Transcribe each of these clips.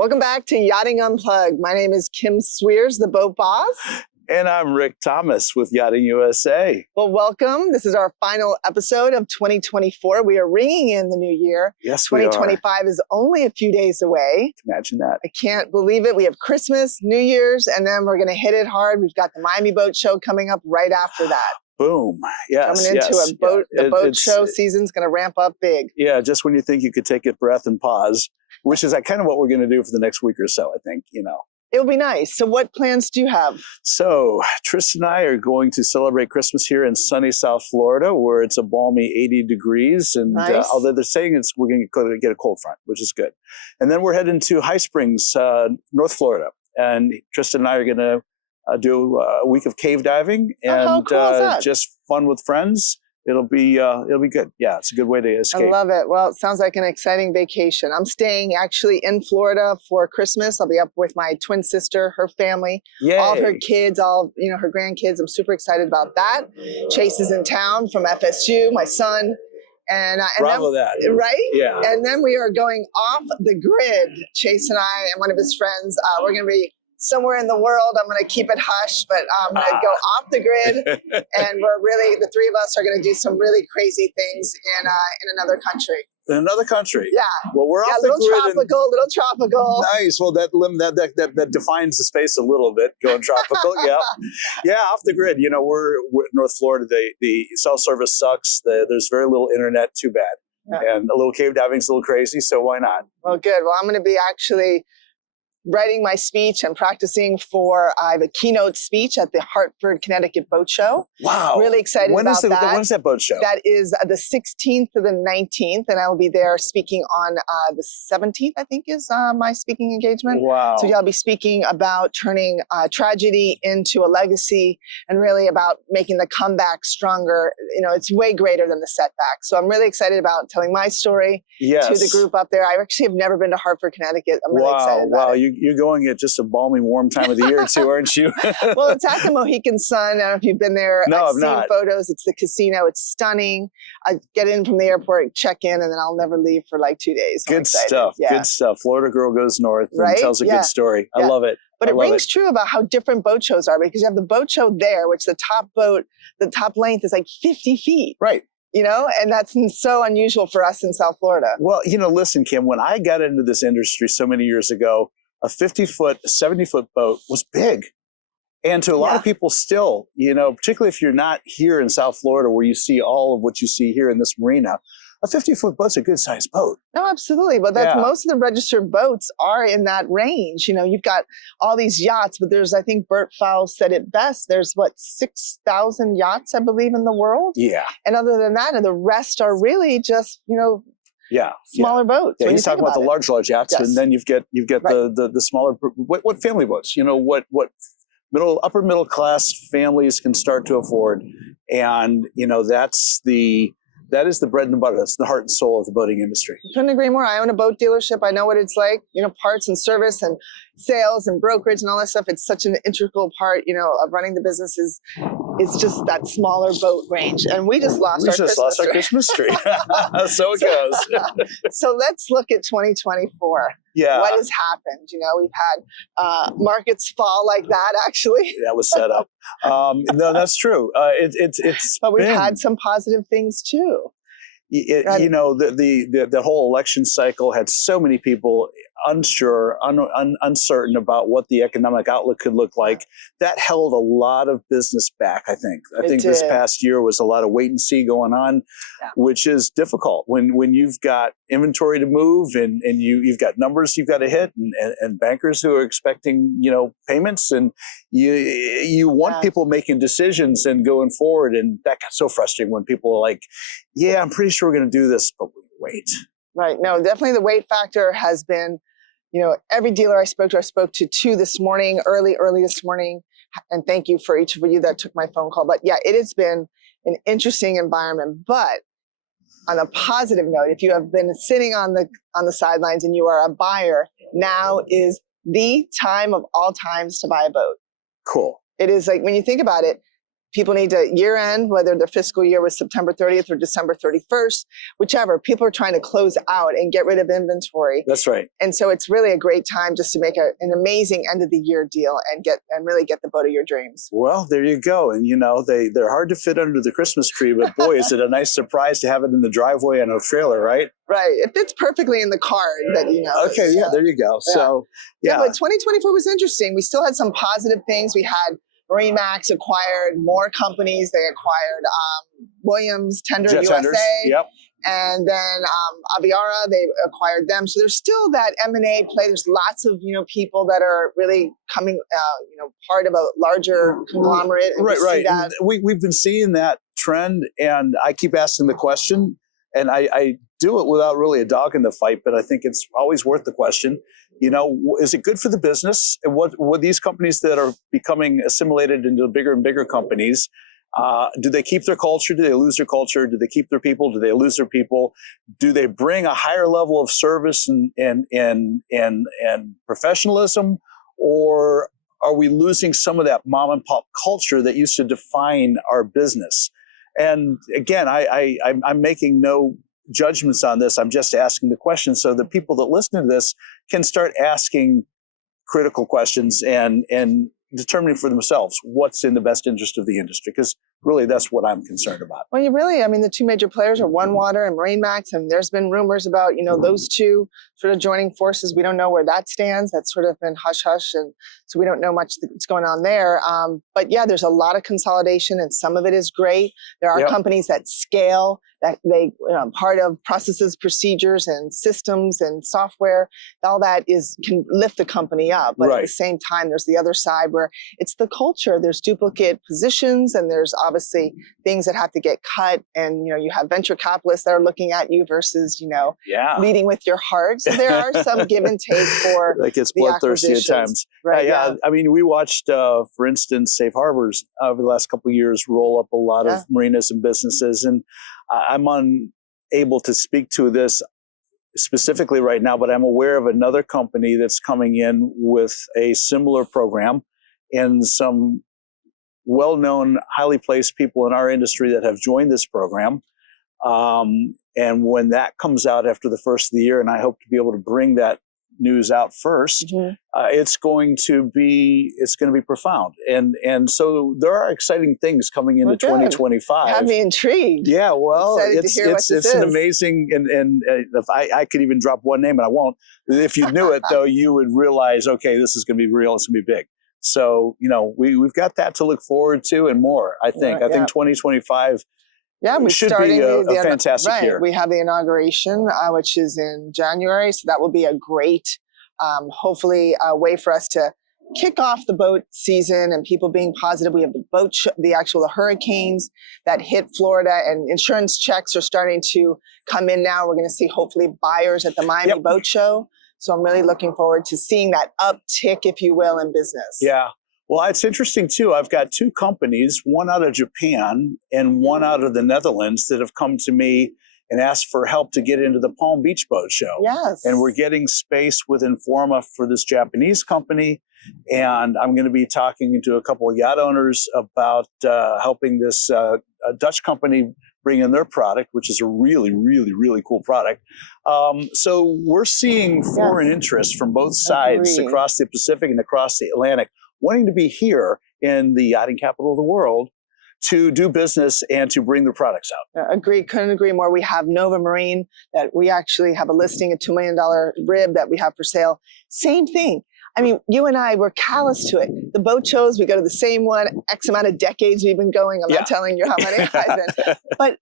Welcome back to Yachting Unplugged. My name is Kim Sweers, the boat boss. And I'm Rick Thomas with Yachting USA. Well, welcome. This is our final episode of 2024. We are ringing in the new year. Yes, we are. 2025 is only a few days away. Imagine that. I can't believe it. We have Christmas, New Year's, and then we're going to hit it hard. We've got the Miami Boat Show coming up right after that. Boom. Yes. Coming into a boat, the boat show season's going to ramp up big. Yeah, just when you think you could take a breath and pause, which is kind of what we're going to do for the next week or so, I think, It'll be nice. So what plans do you have? So Tristan and I are going to celebrate Christmas here in sunny South Florida, where it's a balmy 80 degrees. And nice. Although they're saying we're going to get a cold front, which is good. And then we're heading to High Springs, North Florida. And Tristan and I are going to do a week of cave diving and how cool is that? Just fun with friends. It'll be good. Yeah, it's a good way to escape. I love it. Well, it sounds like an exciting vacation. I'm staying actually in Florida for Christmas. I'll be up with my twin sister, her family, Yay. all of her kids, her grandkids. I'm super excited about that. Chase is in town from FSU, my son. And Bravo then, that. Right? Yeah. And then we are going off the grid. Chase and I and one of his friends, we're going to be somewhere in the world. I'm going to keep it hush, but I'm going to go off the grid. And the three of us are going to do some really crazy things in another country. In another country? Yeah. Well, we're off the grid. Little tropical. Nice. Well, that defines the space a little bit, going tropical. Yeah. Yeah, off the grid. We're North Florida. The cell service sucks. There's very little internet. Too bad. Yeah. And a little cave diving's a little crazy, so why not? Well, good. Well, I'm going to be actually writing my speech and practicing for I have a keynote speech at the Hartford, Connecticut Boat Show. Wow. Really excited about that. When is that boat show? That is the 16th to the 19th, and I will be there speaking on the 17th, I think is my speaking engagement. Wow. So I'll be speaking about turning tragedy into a legacy and really about making the comeback stronger. It's way greater than the setback. So I'm really excited about telling my story to the group up there. I actually have never been to Hartford, Connecticut. I'm really excited about it. You're going at just a balmy, warm time of the year too, aren't you? Well, it's at the Mohegan Sun. I don't know if you've been there. No, I've seen photos. It's the casino. It's stunning. I get in from the airport, check in, and then I'll never leave for like 2 days. Good stuff. Yeah. Good stuff. Florida girl goes north and tells a good story. I love it. But it rings true about how different boat shows are, because you have the boat show there, which the top length is like 50 feet. Right. And that's so unusual for us in South Florida. Well, listen, Kim, when I got into this industry so many years ago, a 50-foot, 70-foot boat was big. And to a lot of people still, particularly if you're not here in South Florida where you see all of what you see here in this marina, a 50-foot boat's a good-sized boat. No, absolutely. But most of the registered boats are in that range. You've got all these yachts, but I think Bert Fowles said it best. There's 6,000 yachts, I believe, in the world. Yeah. And other than that, the rest are really just, smaller boats. Yeah, he's talking about the large yachts, and then you've got the smaller. What family boats? What upper middle class families can start to afford, and that is the bread and butter. That's the heart and soul of the boating industry. Couldn't agree more. I own a boat dealership. I know what it's like. Parts and service and sales and brokerage and all that stuff. It's such an integral part, of running the business is just that smaller boat range. And we just lost our Christmas tree. So it goes. So let's look at 2024. Yeah. What has happened? We've had markets fall like that, actually. That was set up. No, that's true. But we've had some positive things too. The whole election cycle had so many people unsure, uncertain about what the economic outlook could look like. That held a lot of business back, I think. I think this past year was a lot of wait and see going on, which is difficult when you've got inventory to move and you've got numbers you've got to hit and bankers who are expecting, payments, and you want people making decisions and going forward. And that got so frustrating when people are like, yeah, I'm pretty sure we're going to do this, but wait. Right. No, definitely the wait factor has been, every dealer I spoke to two this morning, early this morning. And thank you for each of you that took my phone call. But yeah, it has been an interesting environment. But on a positive note, if you have been sitting on the sidelines and you are a buyer, now is the time of all times to buy a boat. Cool. It is like, when you think about it, people need to year end, whether their fiscal year was September 30th or December 31st, whichever. People are trying to close out and get rid of inventory. That's right. And so it's really a great time just to make an amazing end of the year deal and really get the boat of your dreams. Well, there you go. And they're hard to fit under the Christmas tree, but boy, is it a nice surprise to have it in the driveway on a trailer, right? Right. It fits perfectly in the card that Okay, yeah, there you go. Yeah. So yeah, but 2024 was interesting. We still had some positive things. We had MarineMax acquired more companies. They acquired Williams, Tender Jet USA. Tenders, yep. And then Aviara, they acquired them. So there's still that M&A play. There's lots of people that are really coming, part of a larger conglomerate. And right. And we've been seeing that trend, and I keep asking the question, and I do it without really a dog in the fight, but I think it's always worth the question. Is it good for the business? And what these companies that are becoming assimilated into bigger and bigger companies? Do they keep their culture? Do they lose their culture? Do they keep their people? Do they lose their people? Do they bring a higher level of service and professionalism, or are we losing some of that mom and pop culture that used to define our business? And again, I'm making no judgments on this. I'm just asking the question so the people that listen to this can start asking critical questions and determining for themselves what's in the best interest of the industry, because really that's what I'm concerned about. Well, the two major players are OneWater and MarineMax, and there's been rumors about, those two sort of joining forces. We don't know where that stands. That's sort of been hush-hush, and so we don't know much that's going on there. But yeah, there's a lot of consolidation, and some of it is great. There are companies that scale, that they part of processes, procedures, and systems and software. All that can lift the company up. But at the same time, there's the other side where it's the culture. There's duplicate positions, and there's obviously things that have to get cut. And you have venture capitalists that are looking at you versus leading with your heart. So there are some give and take for that gets bloodthirsty at times. Right? Yeah. I mean, we watched, for instance, Safe Harbors over the last couple of years roll up a lot of marinas and businesses, and I'm unable to speak to this specifically right now, but I'm aware of another company that's coming in with a similar program, and some well-known, highly placed people in our industry that have joined this program. And when that comes out after the first of the year, and I hope to be able to bring that news out first, it's going to be profound. And so there are exciting things coming into 2025. Have me intrigued. Yeah, well, it's an amazing, and if I could even drop one name, and I won't. If you knew it though, you would realize, okay, this is going to be real. It's going to be big. So we've got that to look forward to and more. I think 2025. Yeah, we should be a fantastic year. We have the inauguration, which is in January, so that will be a great, hopefully, way for us to kick off the boat season and people being positive. We have the boat show, the hurricanes that hit Florida, and insurance checks are starting to come in now. We're going to see hopefully buyers at the Miami Boat Show. So I'm really looking forward to seeing that uptick, if you will, in business. Yeah. Well, it's interesting, too. I've got two companies, one out of Japan and one out of the Netherlands, that have come to me and asked for help to get into the Palm Beach Boat Show. Yes. And we're getting space with Informa for this Japanese company. And I'm going to be talking to a couple of yacht owners about helping this Dutch company bring in their product, which is a really, really, really cool product. So we're seeing foreign interest from both sides across the Pacific and across the Atlantic, wanting to be here in the yachting capital of the world to do business and to bring their products out. Agreed. Couldn't agree more. We have Nova Marine that we actually have a listing, a $2 million rib that we have for sale. Same thing. I mean, you and I were callous to it. The boat shows, we go to the same one, X amount of decades we've been going. I'm not telling you how many I've been. But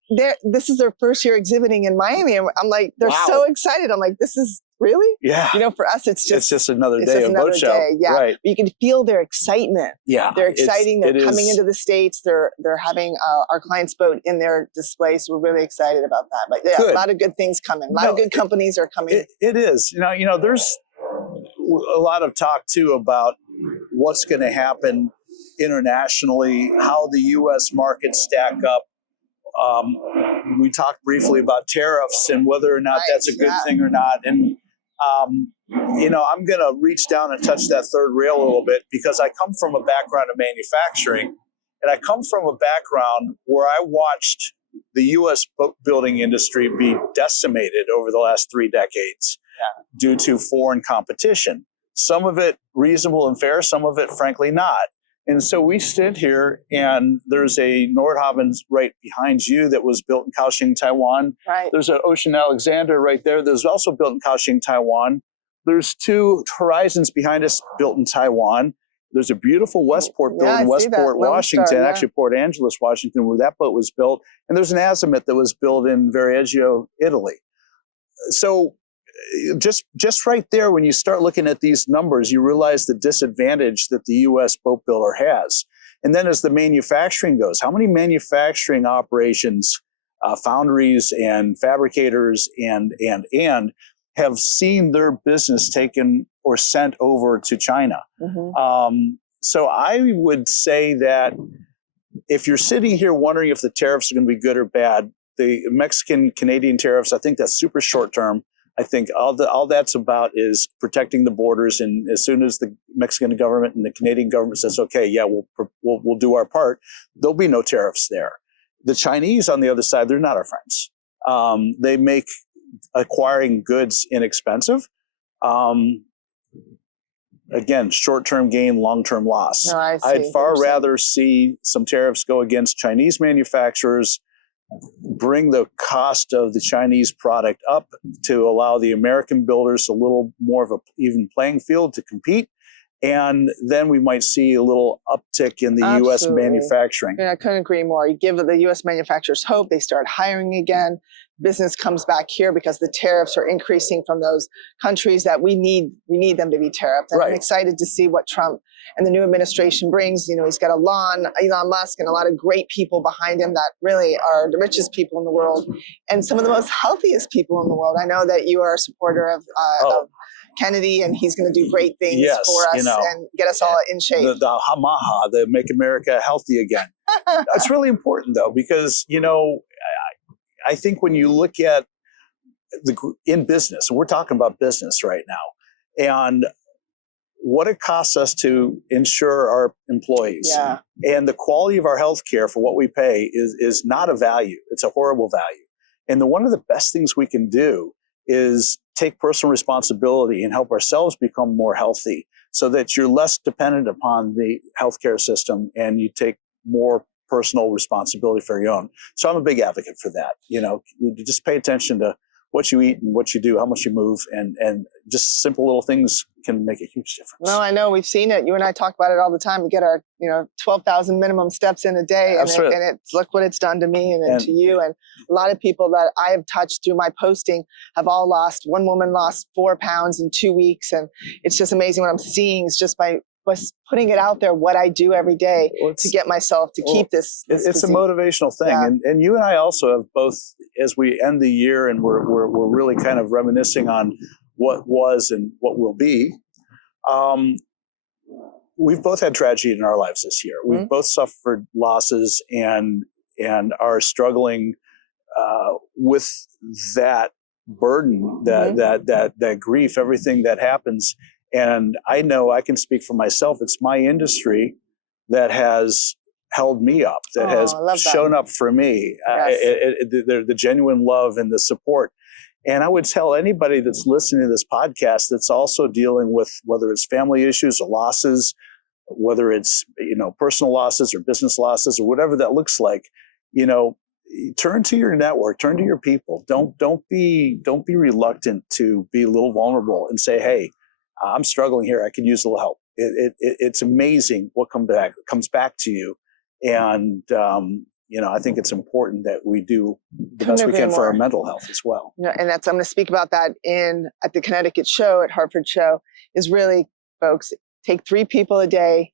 this is their first year exhibiting in Miami. And I'm like, they're so excited. I'm like, this is really? Yeah. For us, it's just another day of boat show. Yeah. Right. But you can feel their excitement. Yeah. They're exciting. They're coming into the States. They're having our client's boat in their display. So we're really excited about that. But yeah, a lot of good things coming. A lot of good companies are coming. It is. There's a lot of talk too about what's going to happen internationally, how the U.S. markets stack up. We talked briefly about tariffs and whether or not that's a good thing or not. And, I'm going to reach down and touch that third rail a little bit, because I come from a background of manufacturing. And I come from a background where I watched the U.S. boat building industry be decimated over the last 3 decades due to foreign competition. Some of it reasonable and fair, some of it, frankly, not. And so we sit here, and there's a Nordhaven right behind you that was built in Kaohsiung, Taiwan. Right. There's an Ocean Alexander right there that was also built in Kaohsiung, Taiwan. There's 2 Horizons behind us built in Taiwan. There's a beautiful Westport built in Westport, Washington, actually Port Angeles, Washington, where that boat was built. And there's an Azimuth that was built in Viareggio, Italy. So just right there, when you start looking at these numbers, you realize the disadvantage that the U.S. boat builder has. And then as the manufacturing goes, how many manufacturing operations, foundries and fabricators and have seen their business taken or sent over to China? So I would say that if you're sitting here wondering if the tariffs are going to be good or bad, the Mexican-Canadian tariffs, I think that's super short term. I think all that's about is protecting the borders, and as soon as the Mexican government and the Canadian government says, "Okay, yeah, we'll do our part," there'll be no tariffs there. The Chinese, on the other side, they're not our friends. They make acquiring goods inexpensive. Again, short-term gain, long-term loss. No, I see. I'd far rather see some tariffs go against Chinese manufacturers, bring the cost of the Chinese product up to allow the American builders a little more of an even playing field to compete. And then we might see a little uptick in the U.S. manufacturing. Yeah, I couldn't agree more. You give the U.S. manufacturers hope, they start hiring again. Business comes back here because the tariffs are increasing from those countries that we need them to be tariffed. And I'm excited to see what Trump and the new administration brings. You know, he's got Elon Musk and a lot of great people behind him that really are the richest people in the world and some of the most healthiest people in the world. I know that you are a supporter of Kennedy, and he's going to do great things for us and get us all in shape. The Hamaha, the Make America Healthy Again. It's really important, though, because, you know, I think when you look at in business, we're talking about business right now, and what it costs us to insure our employees and the quality of our health care for what we pay is not a value. It's a horrible value. And one of the best things we can do is take personal responsibility and help ourselves become more healthy so that you're less dependent upon the healthcare system and you take more personal responsibility for your own. So I'm a big advocate for that. You know, you just pay attention to what you eat and what you do, how much you move, and just simple little things can make a huge difference. No, I know. We've seen it. You and I talk about it all the time. We get our 12,000 minimum steps in a day, and it's look what it's done to me and to you. And a lot of people that I have touched through my posting have all lost. One woman lost 4 pounds in 2 weeks, and it's just amazing what I'm seeing is just by putting it out there, what I do every day to get myself to keep this. It's a motivational thing. And you and I also have both, as we end the year and we're really kind of reminiscing on what was and what will be. We've both had tragedy in our lives this year. We've both suffered losses and are struggling with that burden, that grief, everything that happens. And I know I can speak for myself. It's my industry that has held me up, that has shown up for me, the genuine love and the support. And I would tell anybody that's listening to this podcast that's also dealing with whether it's family issues or losses, whether it's personal losses or business losses or whatever that looks like, turn to your network, turn to your people. Don't be reluctant to be a little vulnerable and say, hey, I'm struggling here. I could use a little help. It's amazing what comes back to you. And, I think it's important that we do the best we can for our mental health as well. Yeah, and I'm going to speak about that at the Connecticut show, at Hartford show, is really, folks, take 3 people a day.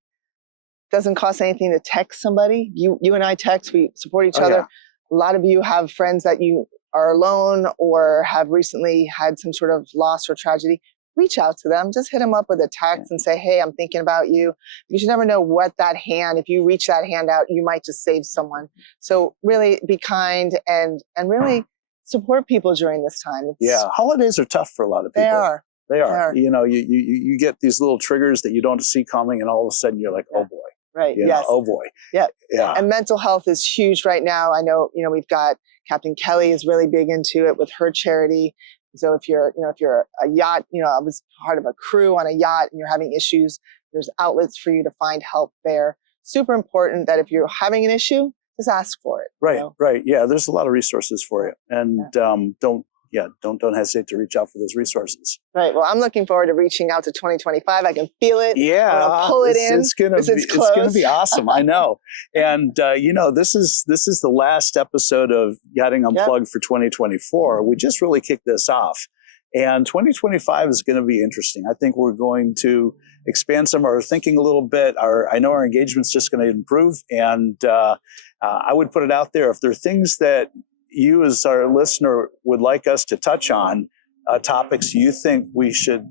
Doesn't cost anything to text somebody. You and I text, we support each other. A lot of you have friends that you are alone or have recently had some sort of loss or tragedy. Reach out to them, just hit them up with a text and say, hey, I'm thinking about you. You should never know what that hand, if you reach that hand out, you might just save someone. So really be kind and really support people during this time. Holidays are tough for a lot of people. They are. They are. You get these little triggers that you don't see coming and all of a sudden you're like, oh boy. Right. You know, Yes. oh boy. Yeah. Yeah. And mental health is huge right now. I know, we've got Captain Kelly is really big into it with her charity. So if you're a yacht, I was part of a crew on a yacht and you're having issues, there's outlets for you to find help there. Super important that if you're having an issue, just ask for it. Right. Right. Yeah. There's a lot of resources for you, and don't hesitate to reach out for those resources. Right. Well, I'm looking forward to reaching out to 2025. I can feel it. Yeah, pull it in. It's gonna be awesome. I know. And this is the last episode of Yachting Unplugged for 2024. We just really kicked this off, and 2025 is going to be interesting. I think we're going to expand some of our thinking a little bit. I know our engagement's just going to improve, and I would put it out there. If there are things that you as our listener would like us to touch on, topics you think we should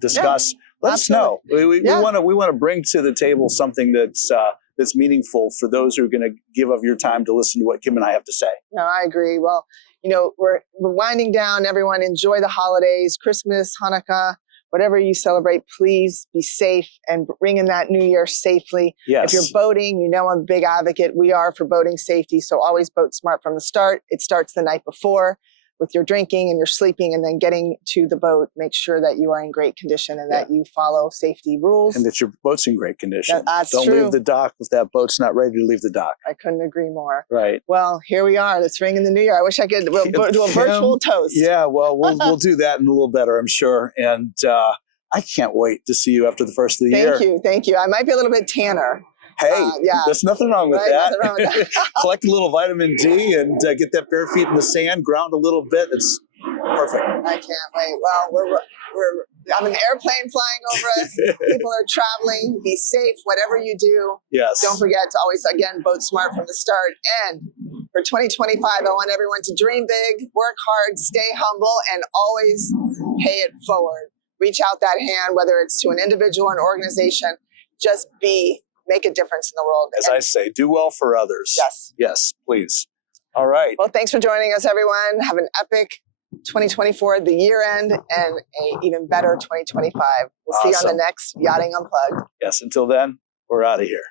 discuss, let us know. We want to bring to the table something that's meaningful for those who are going to give of your time to listen to what Kim and I have to say. No, I agree. Well, we're winding down. Everyone enjoy the holidays, Christmas, Hanukkah, whatever you celebrate. Please be safe and bring in that new year safely. Yes. If you're boating, I'm a big advocate. We are for boating safety. So always boat smart from the start. It starts the night before with your drinking and your sleeping, and then getting to the boat. Make sure that you are in great condition and that you follow safety rules. And that your boat's in great condition. That's Don't true. leave the dock if that boat's not ready to leave the dock. I couldn't agree more. Right. Well, here we are. Let's ring in the new year. I wish I could do a virtual toast. Yeah, well, we'll do that in a little better, I'm sure. And I can't wait to see you after the first of the year. Thank you. I might be a little bit tanner. Hey, there's nothing wrong with that. Nothing wrong with that. Collect a little vitamin D and get that bare feet in the sand, ground a little bit. It's perfect. I can't wait. Well, we're I'm an airplane flying over us. People are traveling. Be safe, whatever you do. Yes. Don't forget to always, again, boat smart from the start. And for 2025, I want everyone to dream big, work hard, stay humble, and always pay it forward. Reach out that hand, whether it's to an individual or an organization. Just make a difference in the world. As I say, do well for others. Yes. Yes, please. All right. Well, thanks for joining us, everyone. Have an epic 2024, the year end, and an even better 2025. We'll see you on the next Yachting Unplugged. Yes, until then, we're out of here.